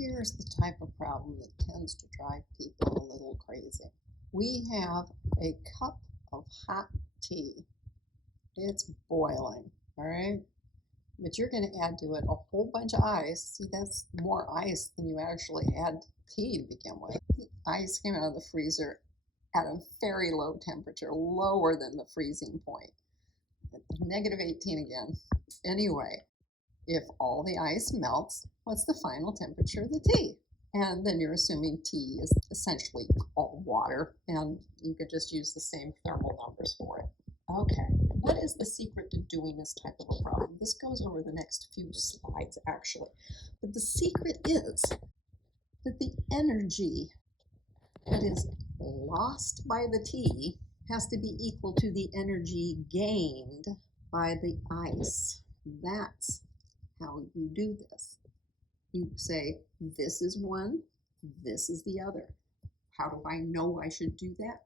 Here's the type of problem that tends to drive people a little crazy. We have a cup of hot tea. It's boiling, all right? But you're going to add to it a whole bunch of ice. See, that's more ice than you actually add tea to begin with. The ice came out of the freezer at a very low temperature, lower than the freezing point. Negative 18 again. Anyway, if all the ice melts, what's the final temperature of the tea? And then you're assuming tea is essentially all water, and you could just use the same thermal numbers for it. Okay, what is the secret to doing this type of a problem? This goes over the next few slides, actually. But the secret is that the energy that is lost by the tea has to be equal to the energy gained by the ice. That's how you do this. You say, this is one, this is the other. How do I know I should do that?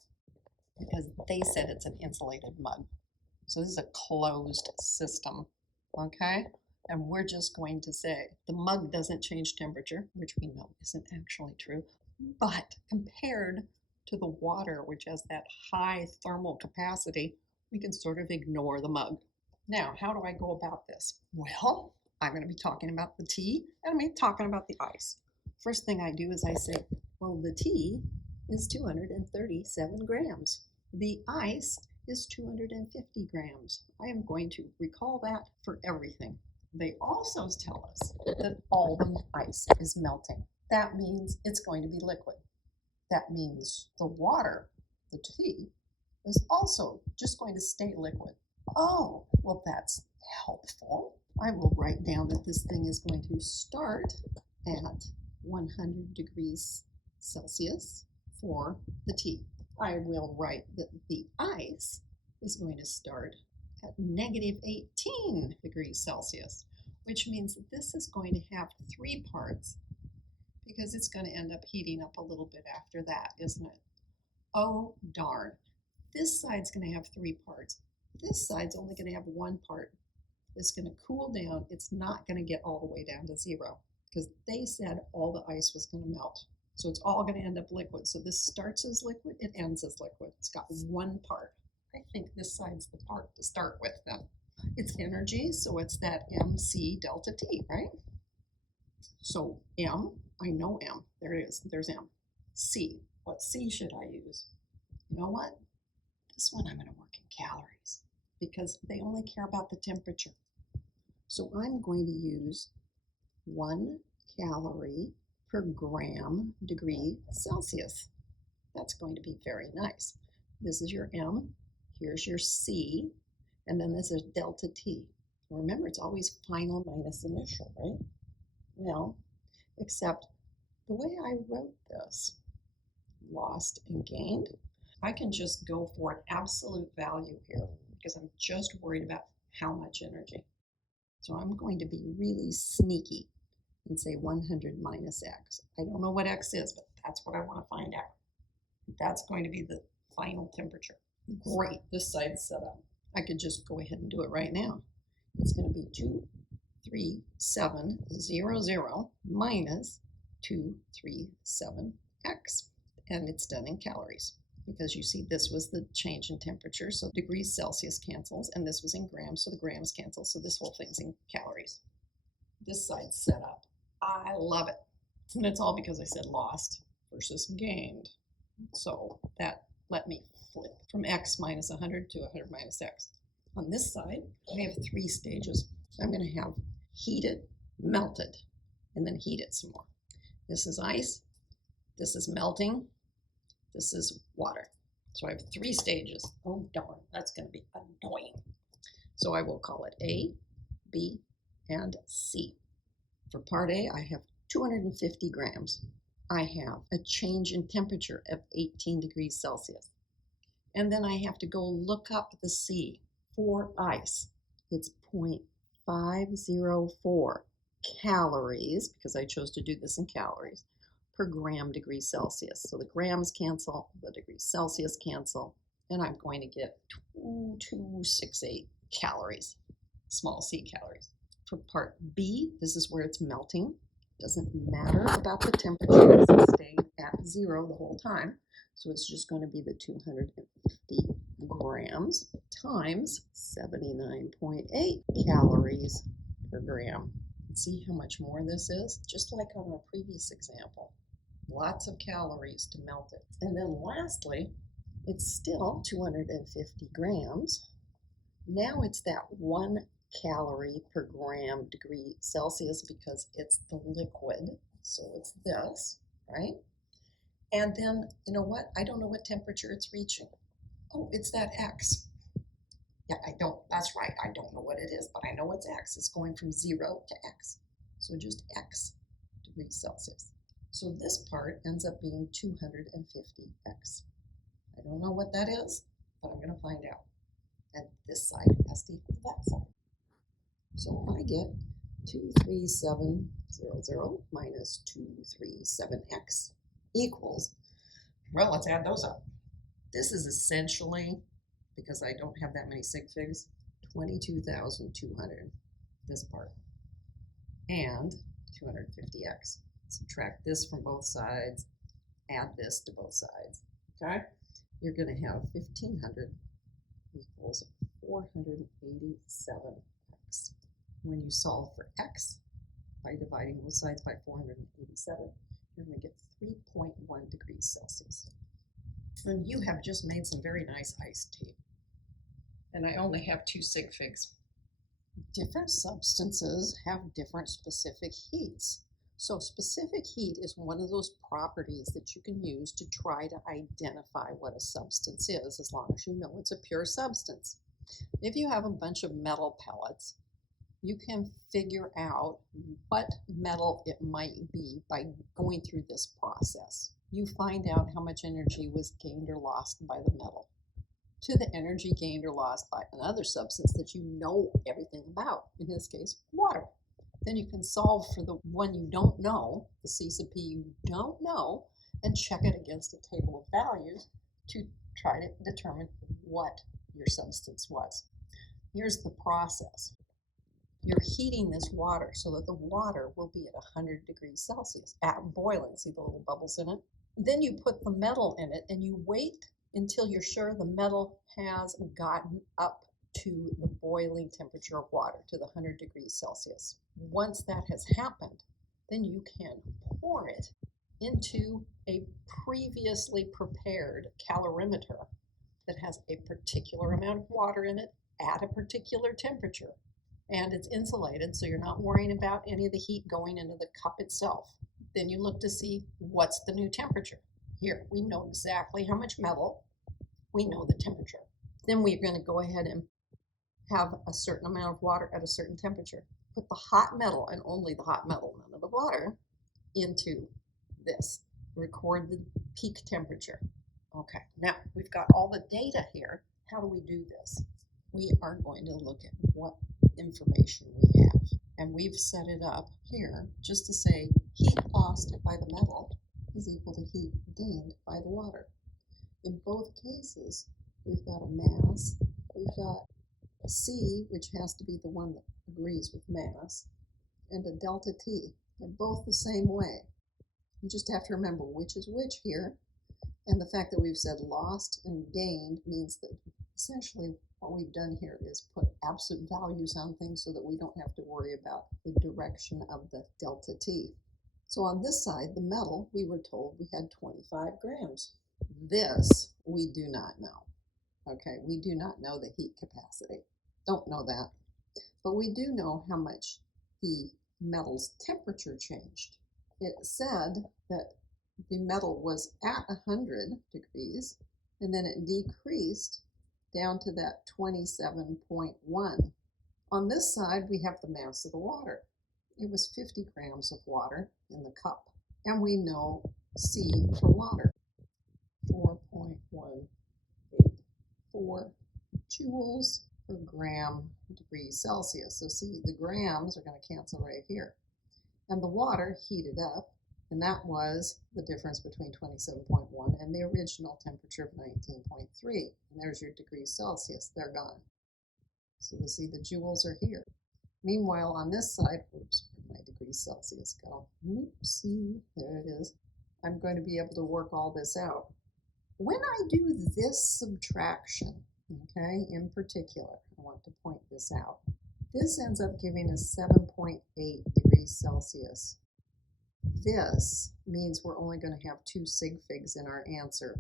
Because they said it's an insulated mug. So this is a closed system, okay? And we're just going to say the mug doesn't change temperature, which we know isn't actually true, but compared to the water, which has that high thermal capacity, we can sort of ignore the mug. Now, how do I go about this? Well, I'm going to be talking about the tea and I'm going to be talking about the ice. First thing I do is I say, well, the tea is 237 grams. The ice is 250 grams. I am going to recall that for everything. They also tell us that all the ice is melting. That means it's going to be liquid. That means the water, the tea, is also just going to stay liquid. Oh, well, that's helpful. I will write down that this thing is going to start at 100 degrees Celsius for the tea. I will write that the ice is going to start at negative 18 degrees Celsius, which means that this is going to have 3 parts because it's going to end up heating up a little bit after that, isn't it? Oh, darn. This side's going to have 3 parts. This side's only going to have 1 part. It's going to cool down. It's not going to get all the way down to 0 because they said all the ice was going to melt. So it's all going to end up liquid. So this starts as liquid, it ends as liquid. It's got 1 part. I think this side's the part to start with then. It's energy, so it's that MC delta T, right? So M, I know M. There it is. There's M. C, what C should I use? You know what? This one I'm going to work in calories because they only care about the temperature. So I'm going to use 1 calorie per gram degree Celsius. That's going to be very nice. This is your M, here's your C, and then this is delta T. Remember, it's always final minus initial, right? Well, except the way I wrote this, lost and gained, I can just go for an absolute value here because I'm just worried about how much energy. So I'm going to be really sneaky and say 100 minus x. I don't know what x is, but that's what I want to find out. That's going to be the final temperature. Great, this side's set up. I could just go ahead and do it right now. It's going to be 23700 minus 237x, and it's done in calories. Because you see this was the change in temperature, so degrees Celsius cancels, and this was in grams, so the grams cancel, so this whole thing's in calories. This side's set up. I love it. And it's all because I said lost versus gained. So that let me flip from x minus 100 to 100 minus x. On this side, I have 3 stages. I'm going to have heated, melted, and then heat it some more. This is ice. This is melting. This is water. So I have 3 stages. Oh, darn, that's going to be annoying. So I will call it A, B, and C. For part A, I have 250 grams. I have a change in temperature of 18 degrees Celsius. And then I have to go look up the C for ice. It's 0.504 calories, because I chose to do this in calories, per gram degree Celsius. So the grams cancel, the degrees Celsius cancel, and I'm going to get 2268 calories, small c calories. For part B, this is where it's melting. Doesn't matter about the temperature, it's staying at 0 the whole time. So it's just going to be the 250 grams times 79.8 calories per gram. See how much more this is? Just like on our previous example. Lots of calories to melt it. And then lastly, it's still 250 grams. Now it's that 1 calorie per gram degree Celsius because it's the liquid. So it's this, right? And then, you know what? I don't know what temperature it's reaching. Oh, it's that X. Yeah, that's right. I don't know what it is, but I know it's X. It's going from 0 to X. So just X degrees Celsius. So this part ends up being 250X. I don't know what that is, but I'm going to find out. And this side has to equal that side. So I get 23700 minus 237x equals, well, let's add those up. This is essentially, because I don't have that many sig figs, 22,200, this part, and 250x. Subtract this from both sides, add this to both sides, okay? You're going to have 1,500 equals 487x. When you solve for x by dividing both sides by 487, you're going to get 3.1 degrees Celsius. And you have just made some very nice iced tea. And I only have 2 sig figs. Different substances have different specific heats. So specific heat is one of those properties that you can use to try to identify what a substance is, as long as you know it's a pure substance. If you have a bunch of metal pellets, you can figure out what metal it might be by going through this process. You find out how much energy was gained or lost by the metal to the energy gained or lost by another substance that you know everything about, in this case, water. Then you can solve for the one you don't know, the C sub P you don't know, and check it against a table of values to try to determine what your substance was. Here's the process. You're heating this water so that the water will be at 100 degrees Celsius at boiling. See the little bubbles in it? Then you put the metal in it and you wait until you're sure the metal has gotten up to the boiling temperature of water, to the 100 degrees Celsius. Once that has happened, then you can pour it into a previously prepared calorimeter that has a particular amount of water in it at a particular temperature. And it's insulated, so you're not worrying about any of the heat going into the cup itself. Then you look to see what's the new temperature. Here, we know exactly how much metal, we know the temperature. Then we're going to go ahead and have a certain amount of water at a certain temperature. Put the hot metal, and only the hot metal, none of the water, into this. Record the peak temperature. Okay, now we've got all the data here. How do we do this? We are going to look at what information we have. And we've set it up here just to say heat lost by the metal is equal to heat gained by the water. In both cases, we've got a mass, we've got a C, which has to be the one that agrees with mass, and a delta T. They're both the same way. You just have to remember which is which here. And the fact that we've said lost and gained means that essentially what we've done here is put absolute values on things so that we don't have to worry about the direction of the delta T. So on this side, the metal, we were told we had 25 grams. This we do not know. Okay, we do not know the heat capacity. Don't know that. But we do know how much the metal's temperature changed. It said that the metal was at 100 degrees, and then it decreased down to that 27.1. On this side, we have the mass of the water. It was 50 grams of water in the cup. And we know C for water, 4.184 joules per gram degrees Celsius. So see, the grams are going to cancel right here. And the water heated up, and that was the difference between 27.1 and the original temperature of 19.3. And there's your degrees Celsius. They're gone. So you see the joules are here. Meanwhile, on this side, oops, my degrees Celsius go? Oopsie, there it is. I'm going to be able to work all this out. When I do this subtraction, okay, in particular, I want to point this out. This ends up giving us 7.8 degrees Celsius. This means we're only going to have 2 sig figs in our answer,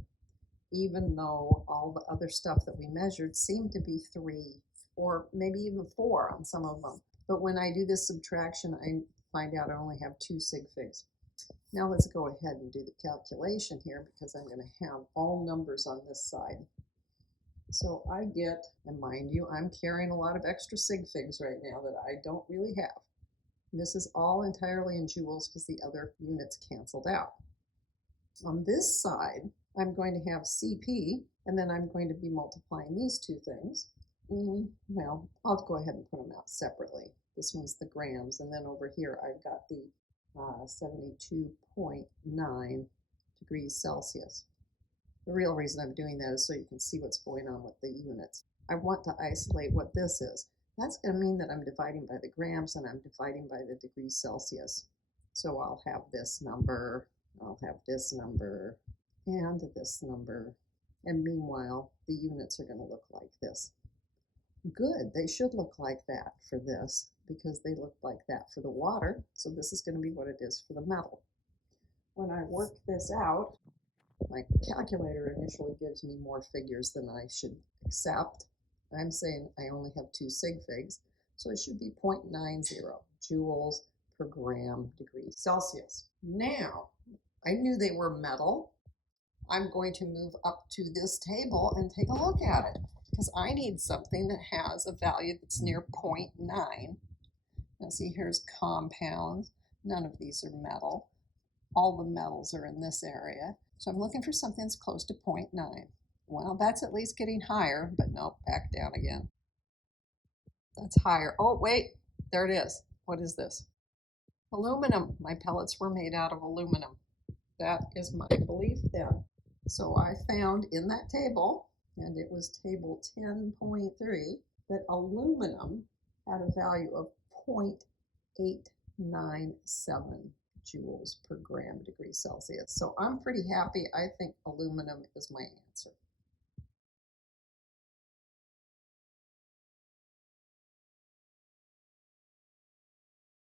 even though all the other stuff that we measured seemed to be 3 or maybe even 4 on some of them. But when I do this subtraction, I find out I only have 2 sig figs. Now let's go ahead and do the calculation here, because I'm going to have all numbers on this side. So I get, and mind you, I'm carrying a lot of extra sig figs right now that I don't really have. This is all entirely in joules because the other units canceled out. On this side, I'm going to have CP, and then I'm going to be multiplying these two things. Well, I'll go ahead and put them out separately. This one's the grams, and then over here I've got the 72.9 degrees Celsius. The real reason I'm doing that is so you can see what's going on with the units. I want to isolate what this is. That's going to mean that I'm dividing by the grams and I'm dividing by the degrees Celsius. So I'll have this number, I'll have this number, and this number. And meanwhile, the units are going to look like this. Good, they should look like that for this because they look like that for the water. So this is going to be what it is for the metal. When I work this out, my calculator initially gives me more figures than I should accept. I'm saying I only have 2 sig figs, so it should be 0.90 joules per gram degrees Celsius. Now, I knew they were metal. I'm going to move up to this table and take a look at it, because I need something that has a value that's near 0.9. Now see, here's compounds. None of these are metal. All the metals are in this area. So I'm looking for something that's close to 0.9. Well, that's at least getting higher, but nope, back down again. That's higher. Oh, wait, there it is. What is this? Aluminum. My pellets were made out of aluminum. That is my belief then. So I found in that table, and it was table 10.3, that aluminum had a value of 0.897 joules per gram degrees Celsius. So I'm pretty happy. I think aluminum is my answer.